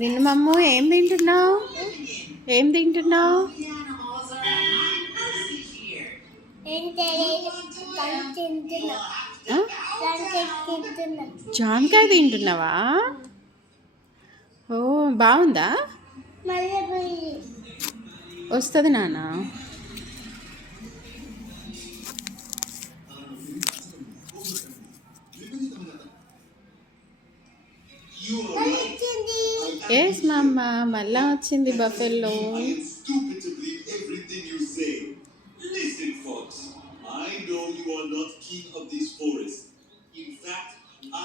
విను మమ్ము, ఏం తింటున్నావు? ఏం తింటున్నావు? జామకాయ తింటున్నావా? ఓ, బాగుందా? వస్తుంది నాన్న. ఎస్ మమ్మ, మళ్ళా వచ్చింది buffalo.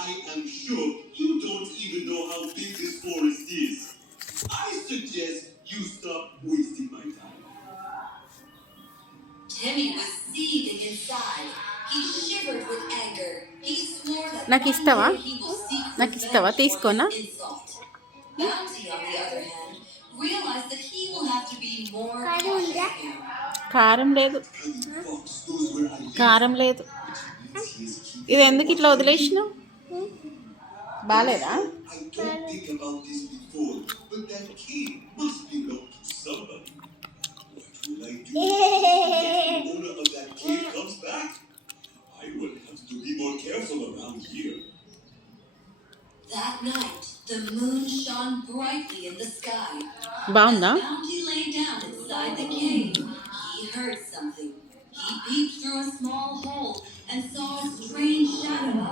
I am sure you don't even know how big this forest is. I suggest you stop wasting my time. Timmy was seething inside. He shivered with anger. He swore that one day he will seek revenge for his insult. Bounty, on the other hand, realized that he will have to be more cautious now. కారం లేదు, కారం లేదు. ఇది ఎందుకు ఇట్లా వదిలేసినావు? బాలేదా? That night, the moon shone brightly in the sky. Bounty lay down inside the cave. He heard something. He peeped through a small hole and saw a strange shadow.